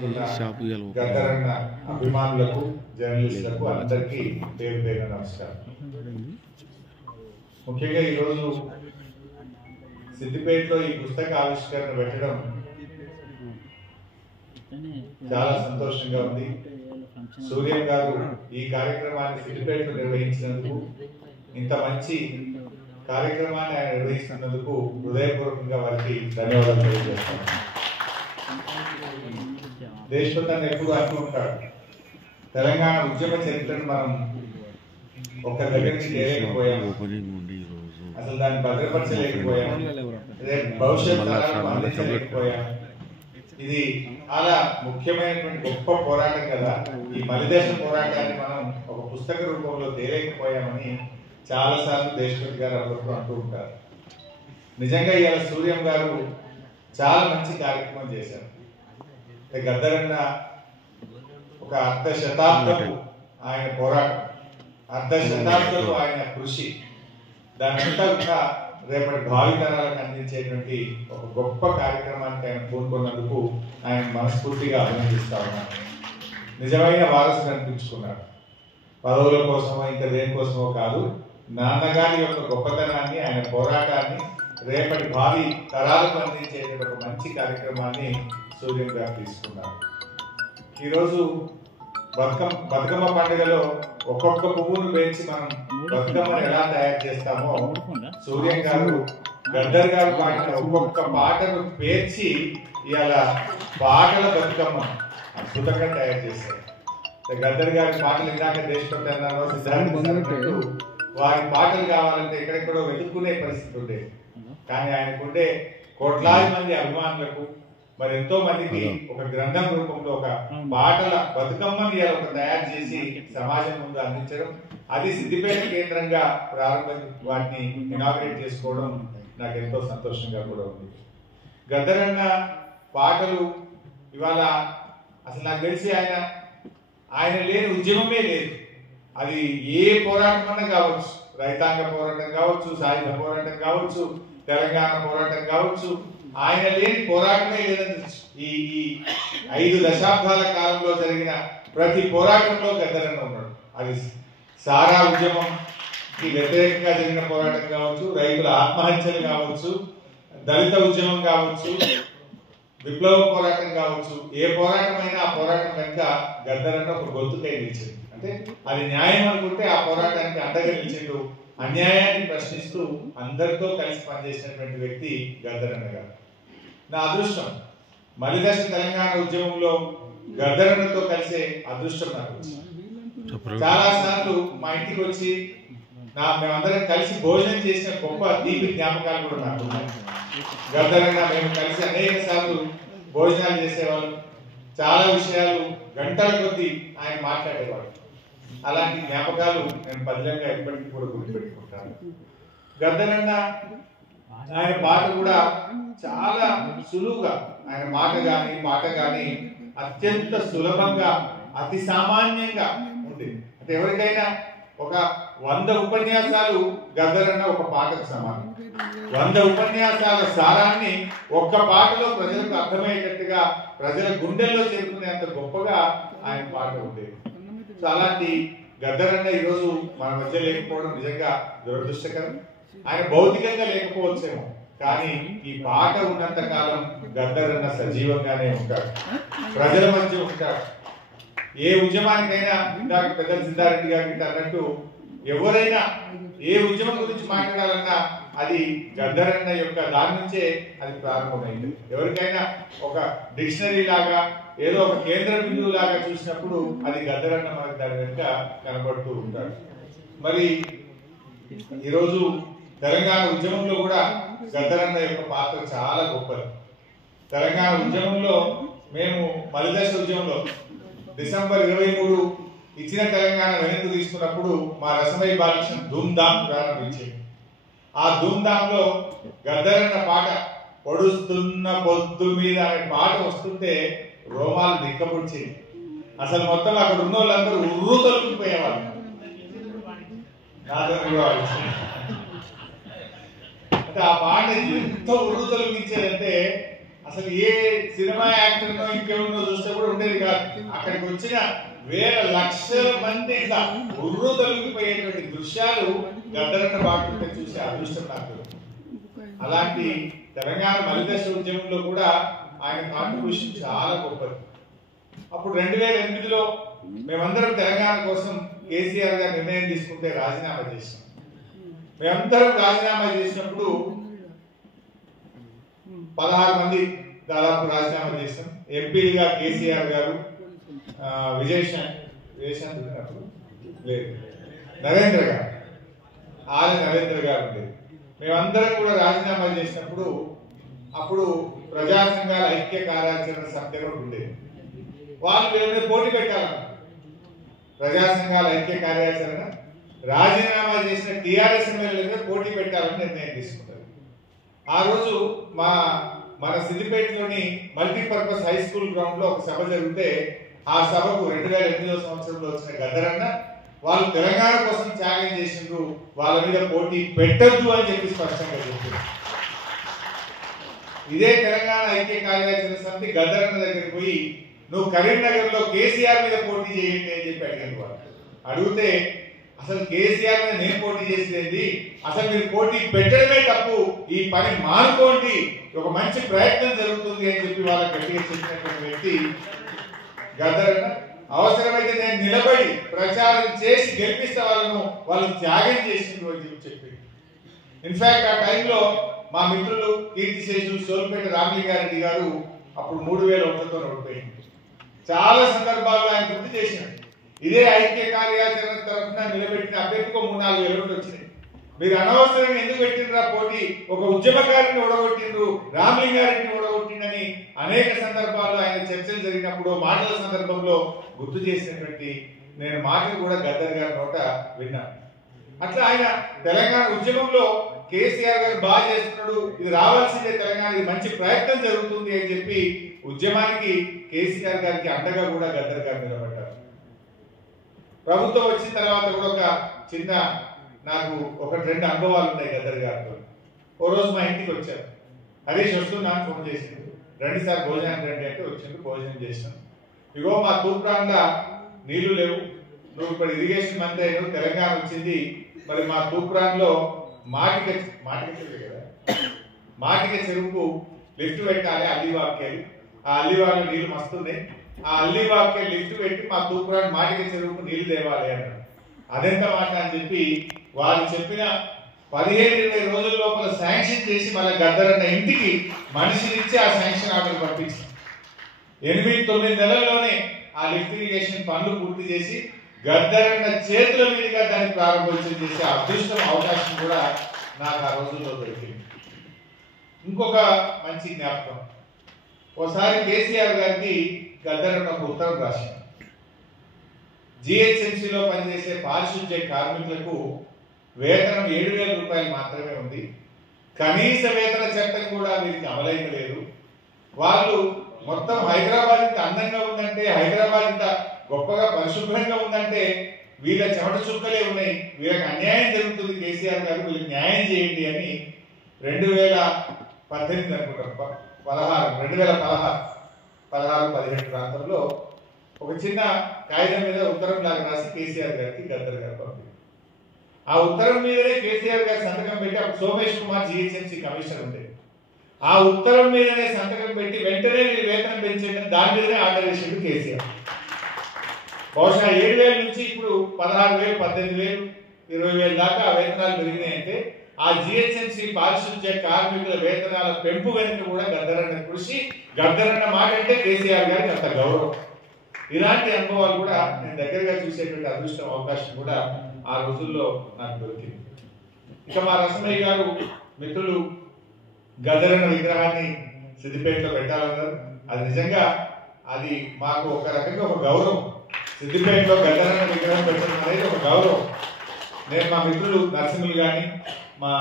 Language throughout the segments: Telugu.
గద్దరన్న అభిమానులకు జర్నలిస్టులకు అందరికీ పేరు పేరు నమస్కారం. ముఖ్యంగా ఈరోజు సిద్దిపేటలో ఈ పుస్తక ఆవిష్కరణ పెట్టడం చాలా సంతోషంగా ఉంది. సూర్యం గారు ఈ కార్యక్రమాన్ని సిద్దిపేటలో నిర్వహించినందుకు, ఇంత మంచి కార్యక్రమాన్ని ఆయన నిర్వహిస్తున్నందుకు హృదయపూర్వకంగా వారికి ధన్యవాదాలు తెలియజేస్తాను. దేశభక్తాన్ని ఎప్పుడు అనుకుంటాడు, తెలంగాణ ఉద్యమ చరిత్రను మనం ఒక్క దగ్గర నుంచి చేయలేకపోయాము, అసలు దాన్ని భద్రపరచలేకపోయాము, భవిష్యత్ తరాలకు అందించలేకపోయాము. ఇది చాలా ముఖ్యమైనటువంటి గొప్ప పోరాటం కదా. ఈ మలిదేశ పోరాటాన్ని మనం ఒక పుస్తక రూపంలో తేలేకపోయామని చాలాసార్లు దేశభక్తి గారు అప్పుడప్పుడు అంటూ ఉంటారు. నిజంగా ఇవాళ సూర్యం గారు చాలా మంచి కార్యక్రమం చేశారు. గద్దరన్న ఒక అర్ధ శతాబ్దపు ఆయన పోరాటం, అర్ధ శతాబ్దపు ఆయన కృషి, దానంతా కూడా రేపటి భావితరాలకు అందించేటువంటి ఒక గొప్ప కార్యక్రమానికి ఆయన పూనుకున్నందుకు ఆయన మనస్ఫూర్తిగా అభినందిస్తా ఉన్నాను. నిజమైన వారసుడు అనిపించుకున్నాడు. పదవుల కోసమో ఇంకా దేనికోసమో కాదు, నాన్నగారి యొక్క గొప్పతనాన్ని, ఆయన పోరాటాన్ని రేపటి భావి తరాలకు అందించేటువంటి ఒక మంచి కార్యక్రమాన్ని సూర్యం గారు తీసుకున్నారు. ఈరోజు బతుకమ్మ పండుగలో ఒక్కొక్క పువ్వును పెంచి మనం బతుకమ్మను ఎలా తయారు చేస్తామో, సూర్యం గారు గద్దర్ గారు పాడిన ఒక్కొక్క పాటను పేర్చి ఇవాళ పాటల బతుకమ్మ అద్భుతంగా తయారు చేశారు. గద్దర్ గారి పాటలు ఇందాక దేశభక్తి అన్నారో, సిద్ధార్థ వారి పాటలు కావాలంటే ఎక్కడెక్కడో వెతుక్కునే పరిస్థితి ఉండేది. కానీ ఆయనకుండే కోట్లాది మంది అభిమానులకు, మరి ఎంతో మందికి ఒక గ్రంథం రూపంలో ఒక పాటల బతుకమ్మని ఒక తయారు చేసి సమాజం ముందు అందించడం, అది సిద్దిపేట కేంద్రంగా ప్రారంభించి వాటిని ఇనాగ్రేట్ చేసుకోవడం నాకు ఎంతో సంతోషంగా కూడా ఉంది. గద్దరన్న పాటలు ఇవాళ అసలు నాకు తెలిసి ఆయన లేని ఉద్యమమే లేదు. అది ఏ పోరాటం అన్నా కావచ్చు, రైతాంగ పోరాటం కావచ్చు, సాయుధ పోరాటం కావచ్చు, తెలంగాణ పోరాటం కావచ్చు, ఆయన లేని పోరాటమే లేదని ఈ 5 దశాబ్దాల కాలంలో జరిగిన ప్రతి పోరాటంలో గద్దరన్న ఉన్నాడు. అది సారా ఉద్యమంకి వ్యతిరేకంగా జరిగిన పోరాటం కావచ్చు, రైతుల ఆత్మహత్యలు కావచ్చు, దళిత ఉద్యమం కావచ్చు, విప్లవ పోరాటం కావచ్చు, ఏ పోరాటమైనా ఆ పోరాటం వెనుక గద్దరన్న ఒక గొంతుకై నిలిచింది. అంటే అది న్యాయం అనుకుంటే ఆ పోరాటానికి అండగా నిలిచిండు. అన్యాయాన్ని ప్రశ్నిస్తూ అందరితో కలిసి పనిచేసినటువంటి వ్యక్తి గద్దరన్న గారు. నా అదృష్టం, మలిదశ తెలంగాణ ఉద్యమంలో గద్దరన్నతో కలిసే అదృష్టం నాకు. చాలా సార్లు మా ఇంటికి వచ్చి మేమందరం కలిసి భోజనం చేసిన గొప్ప తీపి జ్ఞాపకాలు కూడా నాకు ఉన్నాయి. గద్దరన్న మేము కలిసి అనేక సార్లు భోజనాలు చేసేవాళ్ళు. చాలా విషయాలు గంటల కొద్దీ ఆయన మాట్లాడేవాడు. అలాంటి జ్ఞాపకాలు నేను పదిలంగా ఎప్పటికీ కూడా గుర్తుపెట్టుకుంటాను. గద్దరన్న ఆయన పాట కూడా చాలా సులువుగా, ఆయన మాట కానీ అత్యంత సులభంగా, అతి సామాన్యంగా ఉంది. అంటే ఎవరికైనా ఒక 100 ఉపన్యాసాలు గద్దరన్న ఒక పాటకు సమానం. 100 ఉపన్యాసాల సారాన్ని ఒక్క పాటలో ప్రజలకు అర్థమయ్యేటట్టుగా ప్రజల గుండెల్లో చేరుకునేంత గొప్పగా ఆయన పాట ఉండేది. సో అలాంటి గద్దరన్న ఈరోజు మన మధ్య లేకపోవడం నిజంగా దురదృష్టకరం. ఆయన భౌతికంగా లేకపోవచ్చేమో, కానీ ఈ పాట ఉన్నంత కాలం గద్దరన్న సజీవంగానే ఉంటాడు, ప్రజల మధ్య ఉంటాడు. ఏ ఉద్యమానికైనా ఇందాక పెద్దలు సిద్ధారెడ్డి గారు అన్నట్టు ఎవరైనా ఏ ఉద్యమం గురించి మాట్లాడాలన్నా అది గద్దరన్న యొక్క దాని నుంచే అది ప్రారంభమైంది. ఎవరికైనా ఒక డిక్షనరీ లాగా, ఏదో ఒక కేంద్ర బిందువు లాగా చూసినప్పుడు అది గద్దరన్న మనకు దాని వెనుక కనబడుతూ ఉంటాడు. మరి ఈరోజు తెలంగాణ ఉద్యమంలో కూడా గద్దరన్న యొక్క పాత్ర చాలా గొప్పది. తెలంగాణ ఉద్యమంలో మేము మలిదశ ఉద్యమంలో డిసెంబర్ 23 ఇచ్చిన తెలంగాణ వెనక్కి తీసుకున్నప్పుడు మా రసమై బాలకృష్ణ ధూమ్ధామ్ ప్రారంభించింది. ఆ ధూమ్ధాంలో గద్దరన్న పాట పొడుస్తున్న పొద్దు మీద అనే పాట వస్తుంటే రోమాలు నిక్కపుడిచింది. అసలు మొత్తం అక్కడ ఉన్న వాళ్ళందరూ ఉర్రు తొలగిపోయేవాళ్ళు. అంటే ఆ పాట ఎంత ఉర్రు తొలగించేదంటే అసలు ఏ సినిమా యాక్టర్నో ఇంకెవరినో చూస్తే కూడా ఉండేది కాదు. అక్కడికి వచ్చిన వేల లక్షల మంది ఇట్లా ఉర్రు తొలగిపోయేటువంటి దృశ్యాలు గద్దరన్న బాగుంటే చూసే అదృష్టం నాకు. అలాంటి తెలంగాణ మలిదశ ఉద్యమంలో కూడా ఆయన కాంట్రిబ్యూషన్ చాలా గొప్పది. అప్పుడు 2008లో మేమందరం తెలంగాణ కోసం కేసీఆర్ గారు నిర్ణయం తీసుకుంటే రాజీనామా చేసాం. మేమందరం రాజీనామా చేసినప్పుడు 16 మంది దాదాపు రాజీనామా చేసాం. ఎంపీలుగా కేసీఆర్ గారు, నరేంద్ర గారు, నరేంద్ర గారు ఉండేది. మేమందరం కూడా రాజీనామా చేసినప్పుడు అప్పుడు ప్రజా సంఘాల ఐక్య కార్యాచరణ సమితి కూడా ఉండేది. వాళ్ళు వీళ్ళని పోటీ పెట్టాలన్నారు. ప్రజా సంఘాల ఐక్య కార్యాచరణ రాజీనామా చేసిన టీఆర్ఎస్ ఎమ్మెల్యేలతో పోటీ పెట్టాలని నిర్ణయం తీసుకున్నారు. ఆ రోజు మన సిద్దిపేటలోని మల్టీపర్పస్ హై స్కూల్ గ్రౌండ్ లో ఒక సభ జరిగితే ఆ సభకు 2008 సంవత్సరంలో వచ్చిన గద్దరన్న వాళ్ళు తెలంగాణ కోసం త్యాగం చేసిండ్రు, వాళ్ళ మీద పోటీ పెట్టద్దు అని చెప్పి స్పష్టంగా చెప్పింది. ఇదే తెలంగాణ ఐక్య కార్యాచరణ సమితి గద్దరన్న దగ్గరికి పోయి నువ్వు కరీంనగర్ లో కేసీఆర్ మీద పోటీ చేయండి అని చెప్పి అడిగారు. వాళ్ళు అడిగితే అసలు కేసీఆర్ మీద నేను పోటీ చేసేది, అసలు మీరు పోటీ పెట్టడమే తప్పు, ఈ పని మానుకోండి, ఒక మంచి ప్రయత్నం జరుగుతుంది అని చెప్పి వాళ్ళకి గట్టిగా చెప్పినటువంటి వ్యక్తి గద్దరన్న. అవసరమైతే నేను నిలబడి ప్రచారం చేసి గెలిపిస్తే వాళ్ళు త్యాగం చేసిండ్రు అని చెప్పి. ఇన్ఫాక్ట్ ఆ టైంలో మా మిత్రులు కీర్తిశేషులు సోల్పేట రామలింగారెడ్డి గారు అప్పుడు 3000 ఓట్లతో ఓడిపోయింది. చాలా సందర్భాల్లో ఆయన గుర్తు చేసినాడు, ఇదే ఐక్య కార్యాచరణ తరఫున నిలబెట్టిన అభ్యర్థికి 3-4 ఓట్లు వచ్చినాయి, మీరు అనవసరంగా ఎందుకు పెట్టినరా పోటీ, ఒక ఉద్యమకారిని ఓడగొట్టిండ్రు, రామలింగారెడ్డిని ఓడగొట్టిండని అనేక సందర్భాల్లో ఆయన చర్చలు జరిగినప్పుడు మాటల సందర్భంలో గుర్తు చేసినటువంటి నేను మాటలు కూడా గద్దర్ గారి నోట విన్నాను. అట్లా ఆయన తెలంగాణ ఉద్యమంలో కేసీఆర్ గారు బాగా చేస్తున్నాడు, ఇది రావాల్సిందే తెలంగాణ, ఇది మంచి ప్రయత్నం జరుగుతుంది అని చెప్పి ఉద్యమానికి కేసీఆర్ గారికి అండగా కూడా గద్దర్ గారు నిలబడ్డారు. ప్రభుత్వం వచ్చిన తర్వాత కూడా ఒక చిన్న నాకు 1-2 అనుభవాలు ఉన్నాయి గద్దర్ గారితో. ఓ రోజు మా ఇంటికి వచ్చారు, హరీష్ వస్తున్నాను ఫోన్ చేసిండు, రండి సార్ భోజనం రండి అంటే వచ్చిండు, భోజనం చేసినాం. ఇగో మా తూప్రాన్లో నీళ్లు లేవు, నువ్వు ఇప్పుడు ఇరిగేషన్ మంత్రి అయినా తెలంగాణ వచ్చింది, మరి మా తూప్రాన్లో మాటిక చెరువుకు లిఫ్ట్ పెట్టాలి, అల్లివాక్యాలు, ఆ అల్లివాళ్ళు నీళ్లు మస్తున్నాయి, ఆ అల్లివాక్య లిఫ్ట్ పెట్టి మా తూప్రాన్ మాటిక చెరువుకు నీళ్లు తేవాలి అన్నాడు. అదెంత మాట అని చెప్పి వాళ్ళు చెప్పిన 15-20 రోజుల లోపల శాంక్షన్ చేసి మళ్ళీ గద్దరన్న ఇంటికి మనిషినిచ్చి ఆ శాంక్షన్ ఆర్డర్ పంపించాం. 8-9 నెలల్లోనే ఆ లిఫ్ట్ ఇరిగేషన్ పనులు పూర్తి చేసి గద్దరన్న చేతుల మీదుగా దాన్ని ప్రారంభోత్సవం చేసే అదృష్టం అవకాశం కూడా నాకు ఆ రోజుల్లో దొరికింది. ఇంకొక మంచి జ్ఞాపకం, ఓసారి కేసీఆర్ గారికి గద్దరన్న ఒక ఉత్తరం రాశారు. జిహెచ్ఎంసీలో పనిచేసే పారిశుద్ధ్య కార్మికులకు వేతనం 7,000 రూపాయలు మాత్రమే ఉంది, కనీస వేతన చట్టం కూడా వీరికి అమలైనలేదు, వాళ్ళు మొత్తం హైదరాబాద్ ఇంత అందంగా ఉందంటే, హైదరాబాద్ ఇంత గొప్పగా పరిశుభ్రంగా ఉందంటే వీళ్ళ చెమట చుక్కలే ఉన్నాయి, వీళ్ళకి అన్యాయం జరుగుతుంది, కేసీఆర్ గారు వీళ్ళకి న్యాయం చేయండి అని 2018 అనుకుంటాం 2016-17 ప్రాంతంలో ఒక చిన్న కాగితం మీద ఉత్తరం లాగా రాసి కేసీఆర్ గారికి గద్దర్ గారు పంపింది. ఆ ఉత్తరం మీదనే కేసీఆర్ గారి సంతకం పెట్టి అప్పుడు సోమేష్ కుమార్ జిహెచ్ఎంసీ కమిషనర్ ఉండేది. ఆ ఉత్తరం మీదనే సంతకం పెట్టి వెంటనే వేతనం పెంచండి దాని మీదనే ఆర్డర్ చేసిండు కేసీఆర్. బహుశా 7,000 నుంచి ఇప్పుడు 16,000, 18,000, 20,000 దాకా వేతనాలు పెరిగినాయంటే ఆ జిహెచ్ఎంసీ పారిశుద్ధ్య కార్మికుల వేతనాల పెంపు వెనుక కూడా గద్దరన్న కృషి, గద్దరన్న మాట అంటే కేసీఆర్ గారికి అంత గౌరవం. ఇలాంటి అనుభవాలు కూడా నేను దగ్గరగా చూసేటువంటి అదృష్టం అవకాశం కూడా ఆ రోజుల్లో నాకు దొరికింది. ఇక మా రసమయ్య గారు మిత్రులు గద్దరన్న విగ్రహాన్ని సిద్దిపేటలో పెట్టాలన్నారు. అది నిజంగా అది మాకు ఒక రకంగా ఒక గౌరవం. సిద్దిపేటలో గద్దరన్న విగ్రహం పెట్టడం అనేది ఒక గౌరవం. నేను మా మిత్రులు నరసింహులు కానీ, మా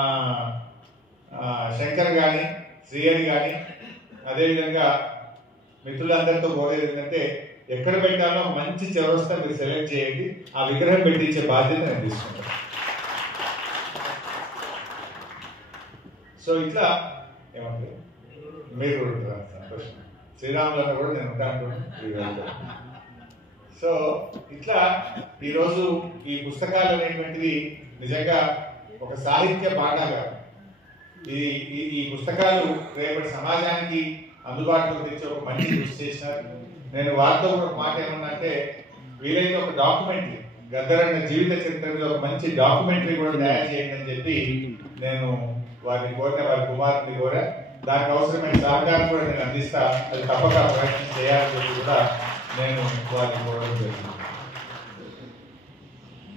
శంకర్ కానీ, శ్రీహరి కానీ, అదేవిధంగా మిత్రులందరితో కోరేది ఏంటంటే ఎక్కడ పెట్టాలో మంచి చౌరస్తా మీరు సెలెక్ట్ చేయండి, ఆ విగ్రహం పెట్టించే బాధ్యత నేను తీసుకుంటాను. సో ఇట్లా ఏమంటారు మీరు శ్రీరాములను కూడా నేను ఉంటాను. సో ఇట్లా ఈరోజు ఈ పుస్తకాలు అనేటువంటివి నిజంగా ఒక సాహిత్య పాఠాగారం. ఈ పుస్తకాలు రేపటి సమాజానికి అందుబాటులో తెచ్చి ఒక మంచి కృషి చేసినారు. నేను వారితో కూడా మాట ఏమన్నంటే వీలైతే ఒక డాక్యుమెంటరీ గద్దరన్న జీవిత చరిత్ర మీద ఒక మంచి డాక్యుమెంటరీ కూడా తయారు చేయండి అని చెప్పి నేను వారిని కోరిన, వారి కుమారుని కోరా. దానికి అవసరమైన సహకారం కూడా నేను అందిస్తా. అది తప్పక ప్రయత్నం చేయాలని చెప్పి కూడా నేను వారిని కోరడం జరిగింది.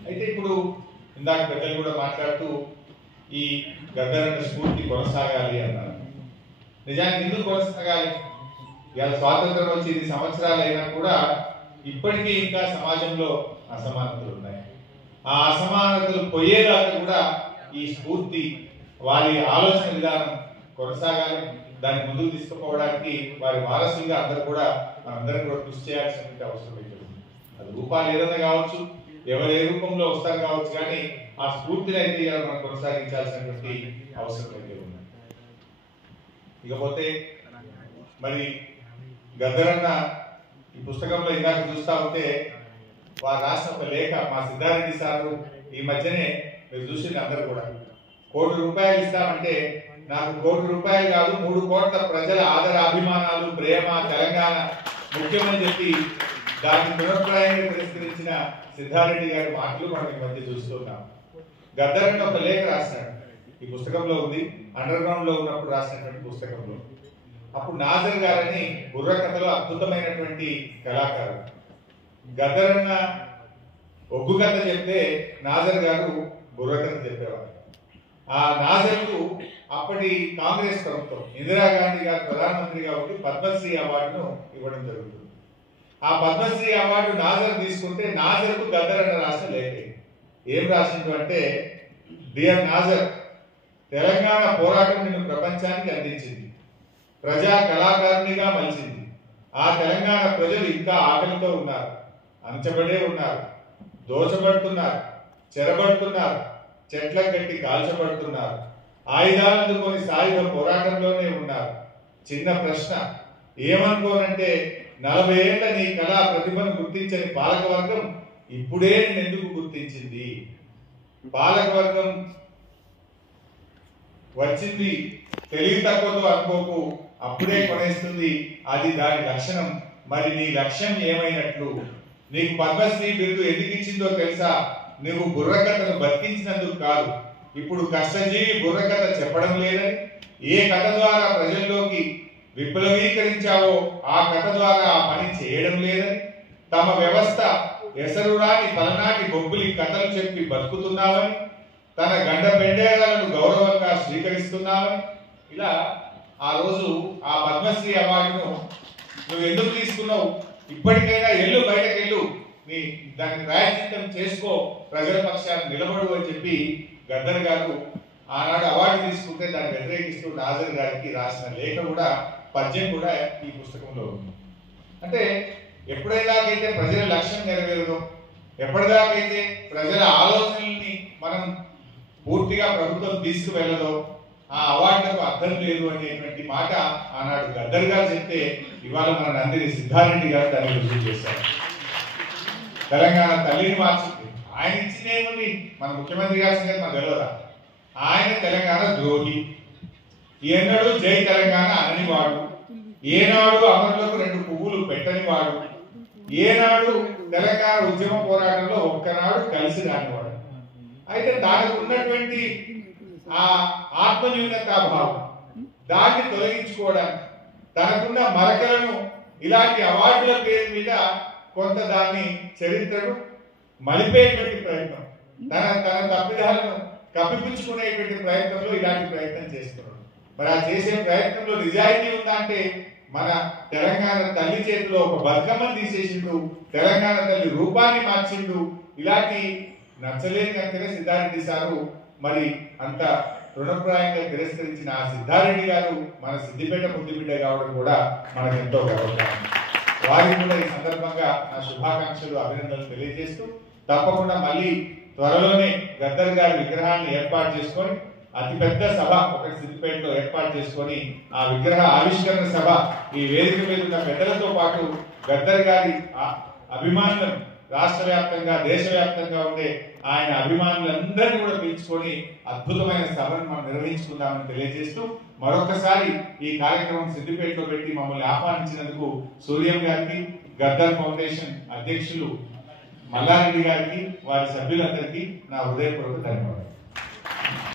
అయితే ఇప్పుడు ఇందాక పెద్దలు కూడా మాట్లాడుతూ ఈ గద్దరన్న స్ఫూర్తి కొనసాగాలి అన్నారు. నిజానికి ఎందుకు కొనసాగాలి? ఇవాళ స్వాతంత్రం వచ్చి 10 సంవత్సరాలు అయినా కూడా ఇప్పటికీ ఇంకా సమాజంలో అసమానతలు ఉన్నాయి. ఆ అసమానతలు పోయేదాకా కూడా ఈ స్ఫూర్తి, వారి ఆలోచన విధానం కొనసాగాలి. దాన్ని ముందుకు తీసుకుపోవడానికి వారి వారసులుగా అందరూ కూడా మనందరం కూడా కృషి చేయాల్సిన అవసరం అయితే ఉంది. అది రూపాలు ఏదైనా కావచ్చు, ఎవరు ఏ రూపంలో వస్తారు కావచ్చు, కానీ ఆ స్ఫూర్తిని అయితే మనం కొనసాగించాల్సినటువంటి అవసరం అయితే ఉంది. ఇకపోతే మరి గద్దరన్న ఈ పుస్తకంలో ఇందాక చూస్తా ఉంటే వారు రాసిన ఒక లేఖ, మా సిద్ధారెడ్డి సారు ఈ మధ్యనే మీరు చూసింది అందరూ కూడా, 1 కోటి రూపాయలు ఇస్తామంటే నాకు 1 కోటి రూపాయలు కాదు 3 కోట్ల ప్రజల ఆదర అభిమానాలు, ప్రేమ, తెలంగాణ ముఖ్యమని చెప్పి దాన్ని పునఃప్రాయంగా తిరస్కరించిన సిద్ధారెడ్డి గారి మాటలు మనం ఈ మధ్య చూస్తున్నాం. గద్దరన్న ఒక లేఖ రాసినాడు, ఈ పుస్తకంలో ఉంది, అండర్ గ్రౌండ్ లో ఉన్నప్పుడు రాసినటువంటి పుస్తకంలో. అప్పుడు నాజర్ గారని బుర్రకథలో అద్భుతమైనటువంటి కళాకారుడు. గద్దరన్న ఒగ్గు కథ చెప్తే నాజర్ గారు బుర్రకథ చెప్పేవారు. ఆ నాజర్కు అప్పటి కాంగ్రెస్ ప్రభుత్వం ఇందిరాగాంధీ గారు ప్రధానమంత్రిగా ఉండి పద్మశ్రీ అవార్డును ఇవ్వడం జరుగుతుంది. ఆ పద్మశ్రీ అవార్డు నాజర్ తీసుకుంటే నాజర్కు గద్దరన్న రాసిన లేఖ ఏం రాసిండు అంటే, డియర్ నాజర్, తెలంగాణ పోరాటం నిన్ను ప్రపంచానికి అందించింది, ప్రజా కళాకారునిగా మలిచింది. ఆ తెలంగాణ ప్రజలు ఇంకా ఆకలితో ఉన్నారు, అంచబడే ఉన్నారు, దోచబడుతున్నారు, చెరబడుతున్నారు, చెట్లకు కట్టి కాల్చబడుతున్నారు, ఆయుధాలందుకొని సాయుధ పోరాటంలోనే ఉన్నారు. చిన్న ప్రశ్న, ఏమనుకోనంటే 40 ఏళ్ల నీ కళా ప్రతిభను గుర్తించని పాలకవర్గం ఇప్పుడే ఎందుకు గుర్తించింది? పాలకవర్గం వచ్చింది తెలివి తక్కువతో అనుకోకు, అప్పుడే కొనేస్తుంది, అది దాని లక్షణం. మరి నీ లక్ష్యం ఏమైనట్లు? నీకు పద్మశ్రీ బిరుదు ఎందుకు ఇచ్చిందో తెలుసా? నువ్వు బుర్రకథను బతికించినందుకు కాదు, ఇప్పుడు కష్టజీవి బుర్రకథ చెప్పడం లేదని, ఏ కథ ద్వారా ప్రజల్లోకి విప్లవీకరించావో ఆ కథ ద్వారా ఆ పని చేయడం లేదని, తమ వ్యవస్థ ఎసరురాని పలనాటి బొబ్బులి కథలు చెప్పి బతుకుతున్నావని, తన గండ పెండేరాలను గౌరవంగా స్వీకరిస్తున్నావని. ఇలా ఆ రోజు ఆ పద్మశ్రీ అవార్డును నువ్వు ఎందుకు తీసుకున్నావు? ఇప్పటికైనా ఎల్లు, బయటకెళ్ళు, నీ దాన్ని ప్రాయశ్చిత్తం చేసుకో, ప్రజల పక్షాన్ని నిలబడు అని చెప్పి గద్దర్ గారు ఆనాడు అవార్డు తీసుకుంటే దాన్ని వ్యతిరేకిస్తూ నాజర్ గారికి రాసిన లేఖ కూడా, పద్యం కూడా ఈ పుస్తకంలో ఉంది. అంటే ఎప్పుడైదాకైతే ప్రజల లక్ష్యం నెరవేరదో, ఎప్పటిదాకైతే ప్రజల ఆలోచనల్ని మనం పూర్తిగా ప్రభుత్వం తీసుకువెళ్ళదో ఆ అవార్డులకు అర్థం లేదు అనేటువంటి మాట ఆనాడు గద్దర్ గారు చెప్తే ఇవాళ మన నందిని సిద్ధారెడ్డి గారు దాన్ని రుజువు చేశారు. తెలంగాణ తల్లిని మార్చింది. ఆయన ఇచ్చినేముంది, మన ముఖ్యమంత్రి గారి సంగతి మనకు తెలియదా? ఆయన తెలంగాణ ద్రోహి, ఎన్నడూ జై తెలంగాణ అనని వాడు, ఏనాడు అమరులకు 2 పువ్వులు పెట్టని వాడు, ఏనాడు తెలంగాణ ఉద్యమ పోరాటంలో ఒక్కనాడు కలిసి రానివాడు. అయితే దానికి ఉన్నటువంటి ఆ ఆత్మన్యూనతాభావం దాన్ని తొలగించుకోవడానికి తనకున్న మరకలను ఇలాంటి అవార్డుల పేరు మీద కొంత దాన్ని చరిత్రను మలిపేటువంటి ప్రయత్నం, తన తప్పిదాలను కప్పిపుచ్చుకునేటువంటి ప్రయత్నంలో ఇలాంటి ప్రయత్నం చేస్తున్నాడు. మరి ఆ చేసే ప్రయత్నంలో నిజాయితీ ఉందా అంటే, మన తెలంగాణ తల్లి చేతిలో ఒక బతుకమ్మను తీసేసిండు, తెలంగాణ తల్లి రూపాన్ని మార్చిండు. ఇలాంటి నచ్చలేని కనుకనే సిద్ధారెడ్డి సారు మరి అంత రుణప్రాయంగా తిరస్కరించిన ఆ సిద్ధారెడ్డి గారు మన సిద్దిపేట ముద్దుబిడ్డ కావడం కూడా మనకు ఎంతో గర్వకారణం. వారికి కూడా ఈ సందర్భంగా నా శుభాకాంక్షలు, అభినందనలు తెలియజేస్తూ, తప్పకుండా మళ్ళీ త్వరలోనే గద్దర్ గారి విగ్రహాన్ని ఏర్పాటు చేసుకొని అతిపెద్ద సభ ఒకటి సిద్దిపేటలో ఏర్పాటు చేసుకొని ఆ విగ్రహ ఆవిష్కరణ సభ ఈ వేదిక మీద ఉన్న పెద్దలతో పాటు గద్దర్ గారి అభిమానులను రాష్ట్ర వ్యాప్తంగా దేశవ్యాప్తంగా ఉండే ఆయన అభిమానులందరినీ కూడా పిలుచుకొని అద్భుతమైన సభను మనం నిర్వహించుకుందామని తెలియజేస్తూ మరొకసారి ఈ కార్యక్రమం సిద్దిపేటలో పెట్టి మమ్మల్ని ఆహ్వానించినందుకు సూర్యం గారికి, గద్దర్ ఫౌండేషన్ అధ్యక్షులు మల్లారెడ్డి గారికి, వారి సభ్యులందరికీ నా హృదయపూర్వక ధన్యవాదాలు.